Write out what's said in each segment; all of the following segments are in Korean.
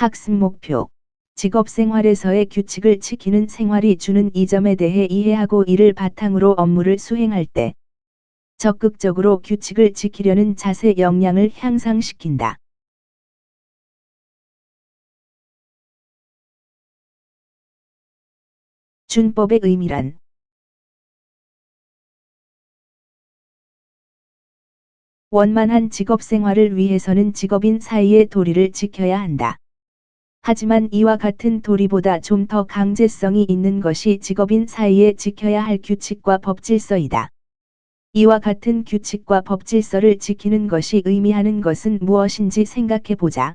학습 목표. 직업 생활에서의 규칙을 지키는 생활이 주는 이점에 대해 이해하고 이를 바탕으로 업무를 수행할 때 적극적으로 규칙을 지키려는 자세 역량을 향상시킨다. 준법의 의미란 원만한 직업 생활을 위해서는 직업인 사이의 도리를 지켜야 한다. 하지만 이와 같은 도리보다 좀 더 강제성이 있는 것이 직업인 사이에 지켜야 할 규칙과 법질서이다. 이와 같은 규칙과 법질서를 지키는 것이 의미하는 것은 무엇인지 생각해 보자.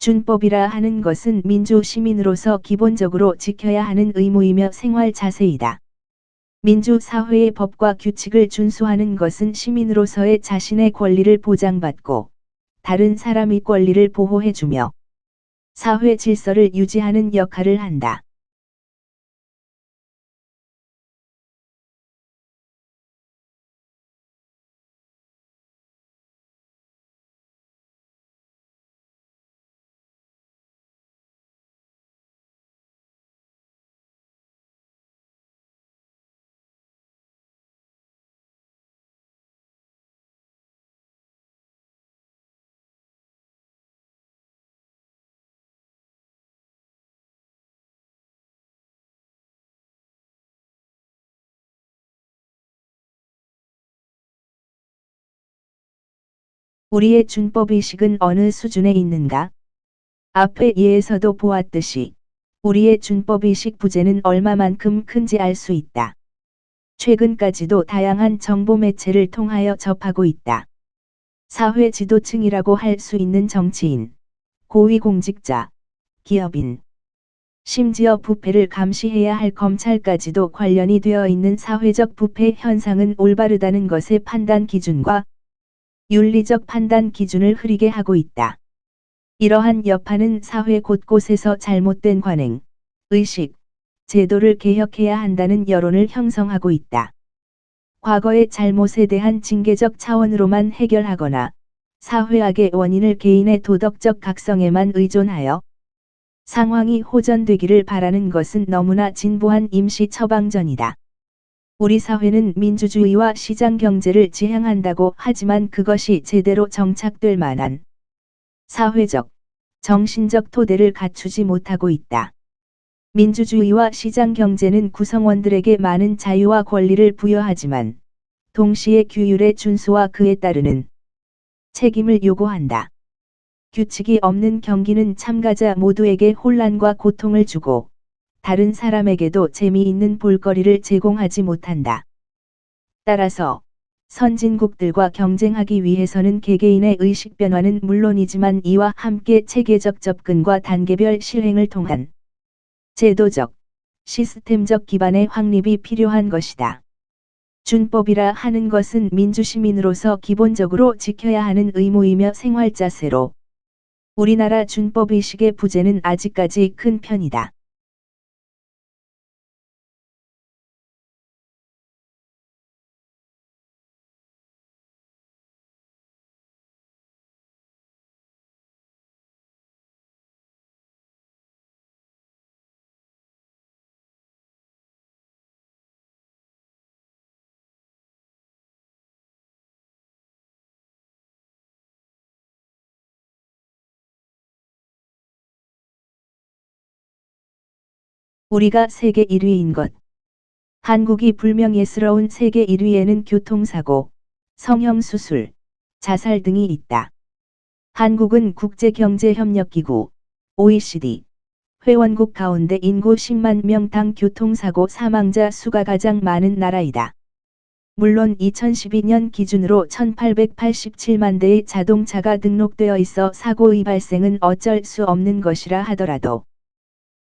준법이라 하는 것은 민주 시민으로서 기본적으로 지켜야 하는 의무이며 생활 자세이다. 민주 사회의 법과 규칙을 준수하는 것은 시민으로서의 자신의 권리를 보장받고 다른 사람의 권리를 보호해주며 사회 질서를 유지하는 역할을 한다. 우리의 준법의식은 어느 수준에 있는가? 앞의 예에서도 보았듯이 우리의 준법의식 부재는 얼마만큼 큰지 알 수 있다. 최근까지도 다양한 정보 매체를 통하여 접하고 있다. 사회 지도층이라고 할 수 있는 정치인, 고위공직자, 기업인, 심지어 부패를 감시해야 할 검찰까지도 관련이 되어 있는 사회적 부패 현상은 올바르다는 것의 판단 기준과 윤리적 판단 기준을 흐리게 하고 있다. 이러한 여파는 사회 곳곳에서 잘못된 관행, 의식, 제도를 개혁해야 한다는 여론을 형성하고 있다. 과거의 잘못에 대한 징계적 차원으로만 해결하거나 사회악의 원인을 개인의 도덕적 각성에만 의존하여 상황이 호전되기를 바라는 것은 너무나 진보한 임시 처방전이다. 우리 사회는 민주주의와 시장 경제를 지향한다고 하지만 그것이 제대로 정착될 만한 사회적, 정신적 토대를 갖추지 못하고 있다. 민주주의와 시장 경제는 구성원들에게 많은 자유와 권리를 부여하지만 동시에 규율의 준수와 그에 따르는 책임을 요구한다. 규칙이 없는 경기는 참가자 모두에게 혼란과 고통을 주고 다른 사람에게도 재미있는 볼거리를 제공하지 못한다. 따라서 선진국들과 경쟁하기 위해서는 개개인의 의식 변화는 물론이지만 이와 함께 체계적 접근과 단계별 실행을 통한 제도적, 시스템적 기반의 확립이 필요한 것이다. 준법이라 하는 것은 민주시민으로서 기본적으로 지켜야 하는 의무이며 생활 자세로 우리나라 준법의식의 부재는 아직까지 큰 편이다. 우리가 세계 1위인 것. 한국이 불명예스러운 세계 1위에는 교통사고, 성형수술, 자살 등이 있다. 한국은 국제경제협력기구, OECD, 회원국 가운데 인구 10만 명당 교통사고 사망자 수가 가장 많은 나라이다. 물론 2012년 기준으로 1887만 대의 자동차가 등록되어 있어 사고의 발생은 어쩔 수 없는 것이라 하더라도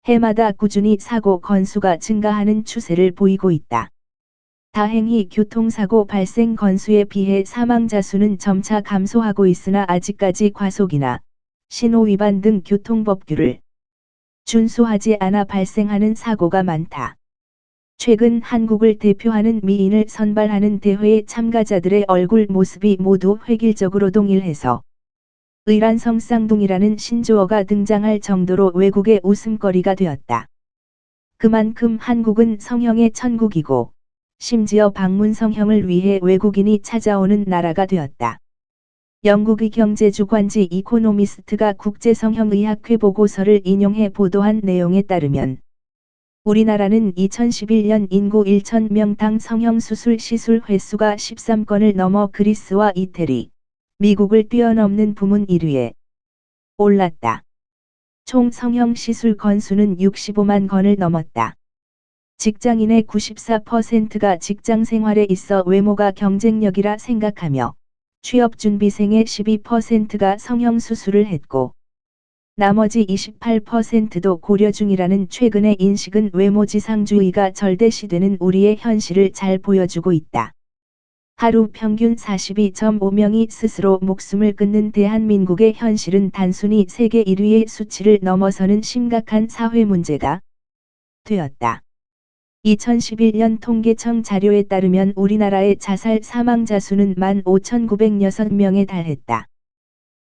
해마다 꾸준히 사고 건수가 증가하는 추세를 보이고 있다. 다행히 교통사고 발생 건수에 비해 사망자 수는 점차 감소하고 있으나 아직까지 과속이나 신호 위반 등 교통법규를 준수하지 않아 발생하는 사고가 많다. 최근 한국을 대표하는 미인을 선발하는 대회의 참가자들의 얼굴 모습이 모두 획일적으로 동일해서 의란성 쌍둥이라는 신조어가 등장할 정도로 외국의 웃음거리가 되었다. 그만큼 한국은 성형의 천국이고 심지어 방문 성형을 위해 외국인이 찾아오는 나라가 되었다. 영국의 경제주간지 이코노미스트가 국제성형의학회 보고서를 인용해 보도한 내용에 따르면 우리나라는 2011년 인구 1,000명당 성형수술 시술 횟수가 13건을 넘어 그리스와 이태리, 미국을 뛰어넘는 부문 1위에 올랐다. 총 성형 시술 건수는 65만 건을 넘었다. 직장인의 94%가 직장 생활에 있어 외모가 경쟁력이라 생각하며 취업준비생의 12%가 성형수술을 했고 나머지 28%도 고려 중이라는 최근의 인식은 외모지상주의가 절대시되는 우리의 현실을 잘 보여주고 있다. 하루 평균 42.5명이 스스로 목숨을 끊는 대한민국의 현실은 단순히 세계 1위의 수치를 넘어서는 심각한 사회 문제가 되었다. 2011년 통계청 자료에 따르면 우리나라의 자살 사망자 수는 15,906명에 달했다.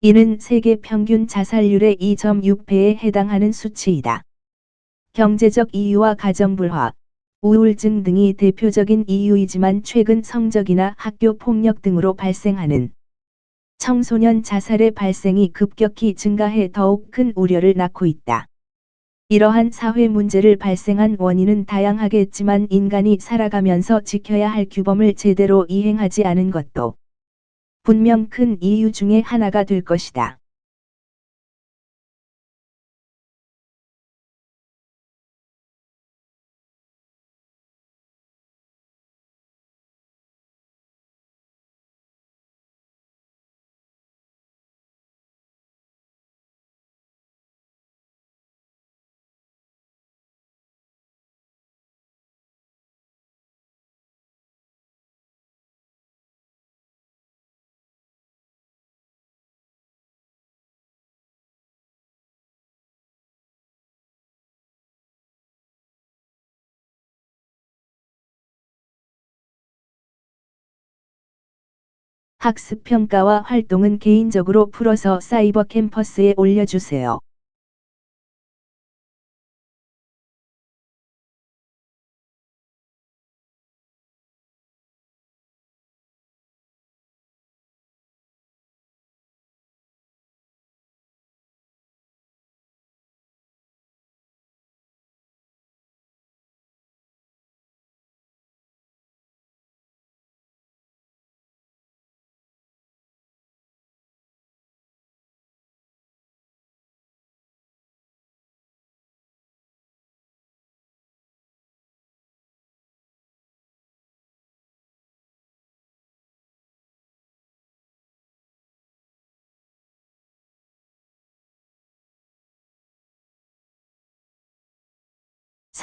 이는 세계 평균 자살률의 2.6배에 해당하는 수치이다. 경제적 이유와 가정불화, 우울증 등이 대표적인 이유이지만 최근 성적이나 학교 폭력 등으로 발생하는 청소년 자살의 발생이 급격히 증가해 더욱 큰 우려를 낳고 있다. 이러한 사회 문제를 발생한 원인은 다양하겠지만 인간이 살아가면서 지켜야 할 규범을 제대로 이행하지 않은 것도 분명 큰 이유 중에 하나가 될 것이다. 학습평가와 활동은 개인적으로 풀어서 사이버 캠퍼스에 올려주세요.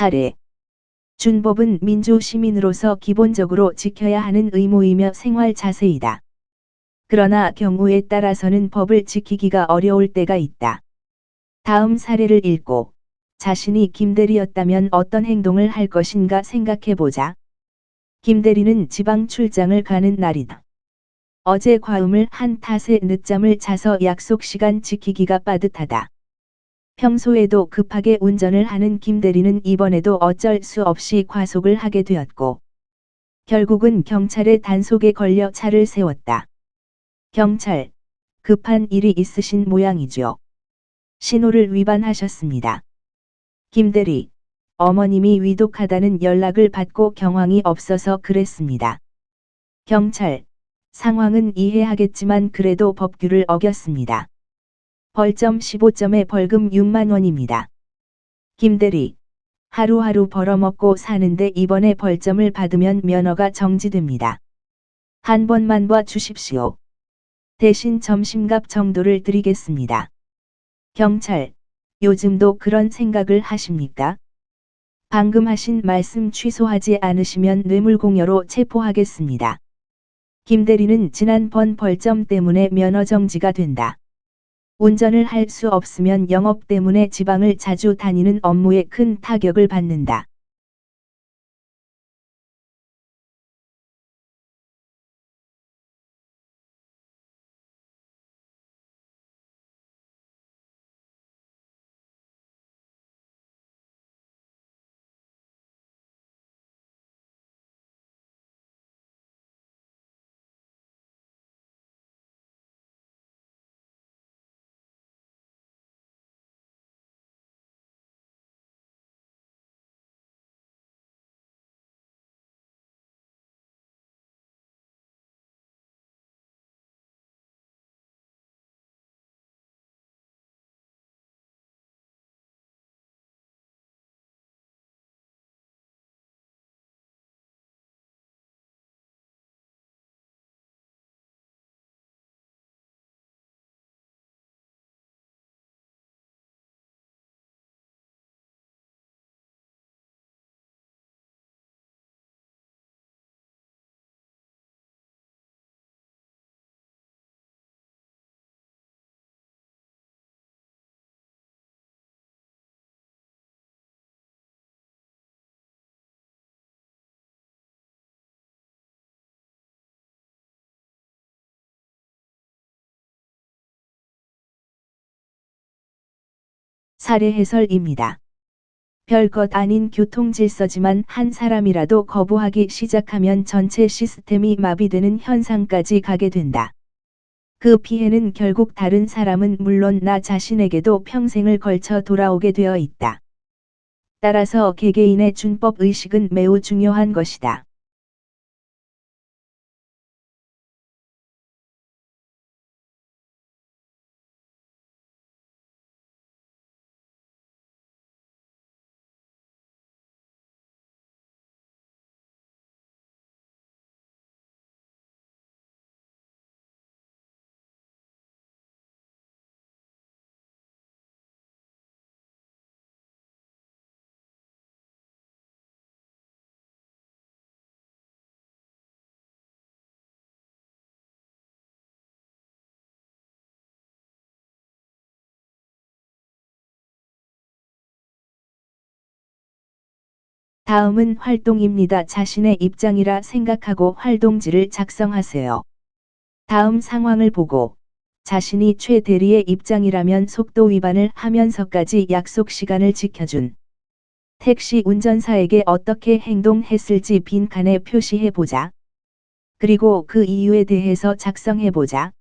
사례. 준법은 민주시민으로서 기본적으로 지켜야 하는 의무이며 생활 자세이다. 그러나 경우에 따라서는 법을 지키기가 어려울 때가 있다. 다음 사례를 읽고 자신이 김대리였다면 어떤 행동을 할 것인가 생각해보자. 김대리는 지방 출장을 가는 날이다. 어제 과음을 한 탓에 늦잠을 자서 약속 시간 지키기가 빠듯하다. 평소에도 급하게 운전을 하는 김대리는 이번에도 어쩔 수 없이 과속을 하게 되었고 결국은 경찰의 단속에 걸려 차를 세웠다. 경찰, 급한 일이 있으신 모양이죠. 신호를 위반하셨습니다. 김대리, 어머님이 위독하다는 연락을 받고 경황이 없어서 그랬습니다. 경찰, 상황은 이해하겠지만 그래도 법규를 어겼습니다. 벌점 15점에 벌금 6만 원입니다. 김대리, 하루하루 벌어먹고 사는데 이번에 벌점을 받으면 면허가 정지됩니다. 한 번만 봐주십시오. 대신 점심값 정도를 드리겠습니다. 경찰, 요즘도 그런 생각을 하십니까? 방금 하신 말씀 취소하지 않으시면 뇌물공여로 체포하겠습니다. 김 대리는 지난번 벌점 때문에 면허 정지가 된다. 운전을 할 수 없으면 영업 때문에 지방을 자주 다니는 업무에 큰 타격을 받는다. 사례 해설입니다. 별것 아닌 교통질서지만 한 사람이라도 거부하기 시작하면 전체 시스템이 마비되는 현상까지 가게 된다. 그 피해는 결국 다른 사람은 물론 나 자신에게도 평생을 걸쳐 돌아오게 되어 있다. 따라서 개개인의 준법 의식은 매우 중요한 것이다. 다음은 활동입니다. 자신의 입장이라 생각하고 활동지를 작성하세요. 다음 상황을 보고 자신이 최 대리의 입장이라면 속도 위반을 하면서까지 약속 시간을 지켜준 택시 운전사에게 어떻게 행동했을지 빈칸에 표시해보자. 그리고 그 이유에 대해서 작성해보자.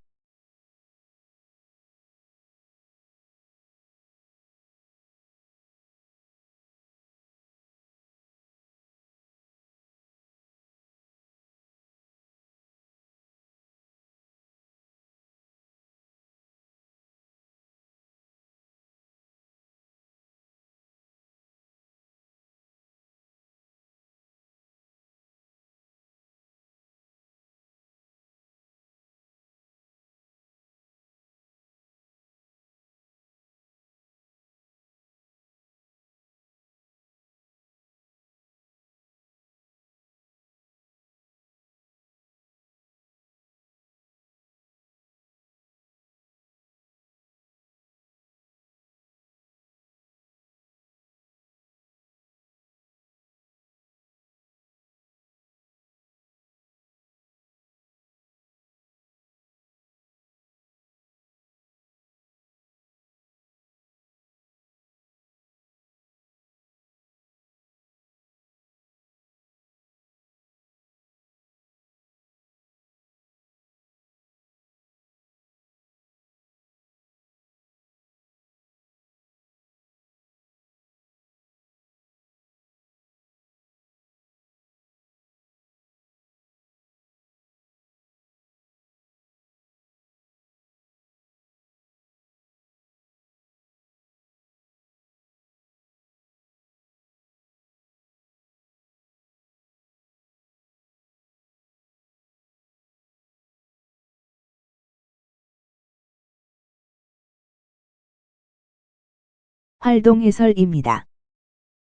활동 해설입니다.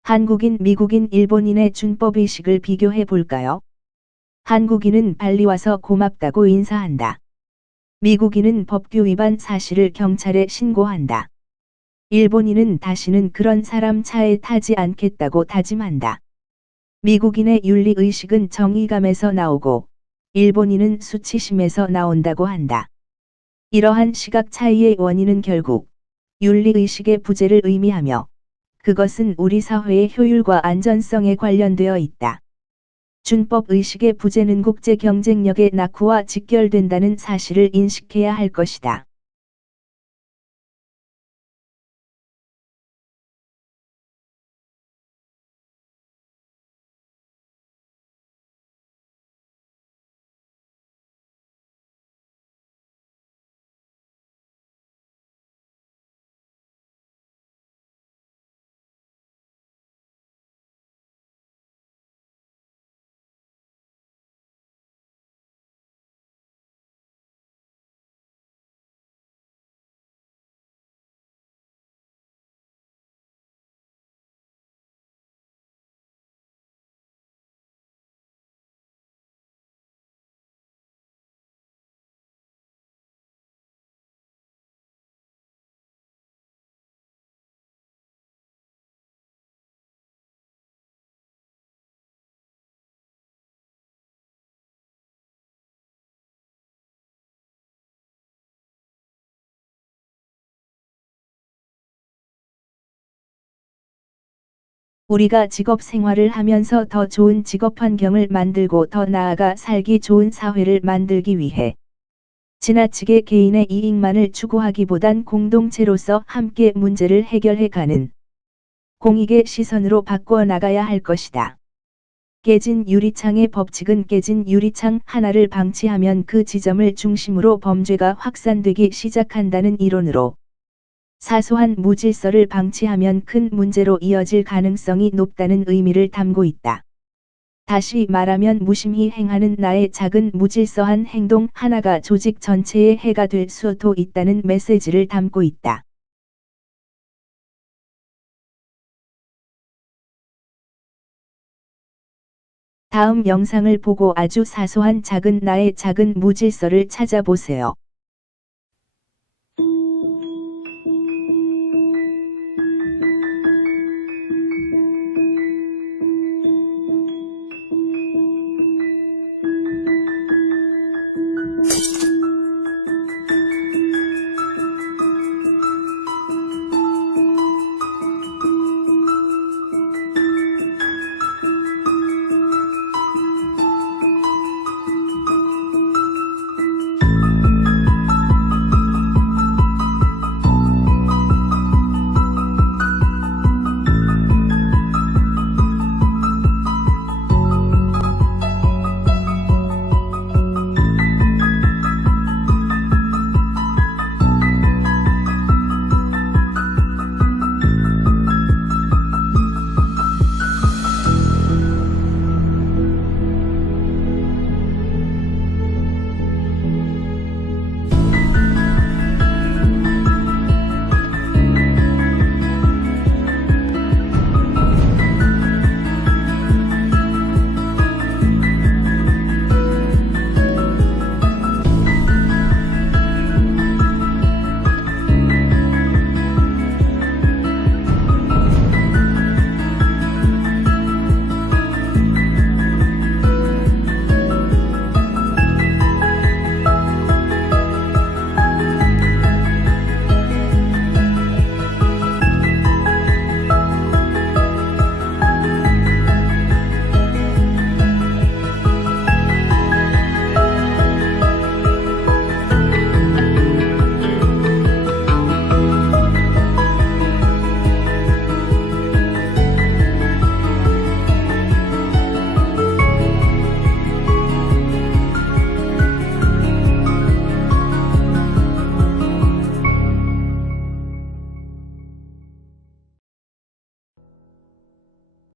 한국인, 미국인, 일본인의 준법의식을 비교해 볼까요? 한국인은 빨리 와서 고맙다고 인사한다. 미국인은 법규 위반 사실을 경찰에 신고한다. 일본인은 다시는 그런 사람 차에 타지 않겠다고 다짐한다. 미국인의 윤리의식은 정의감에서 나오고, 일본인은 수치심에서 나온다고 한다. 이러한 시각 차이의 원인은 결국 윤리의식의 부재를 의미하며, 그것은 우리 사회의 효율과 안전성에 관련되어 있다. 준법의식의 부재는 국제 경쟁력의 낙후와 직결된다는 사실을 인식해야 할 것이다. 우리가 직업 생활을 하면서 더 좋은 직업 환경을 만들고 더 나아가 살기 좋은 사회를 만들기 위해 지나치게 개인의 이익만을 추구하기보단 공동체로서 함께 문제를 해결해 가는 공익의 시선으로 바꿔 나가야 할 것이다. 깨진 유리창의 법칙은 깨진 유리창 하나를 방치하면 그 지점을 중심으로 범죄가 확산되기 시작한다는 이론으로 사소한 무질서를 방치하면 큰 문제로 이어질 가능성이 높다는 의미를 담고 있다. 다시 말하면 무심히 행하는 나의 작은 무질서한 행동 하나가 조직 전체의 해가 될 수도 있다는 메시지를 담고 있다. 다음 영상을 보고 아주 사소한 작은 나의 작은 무질서를 찾아보세요.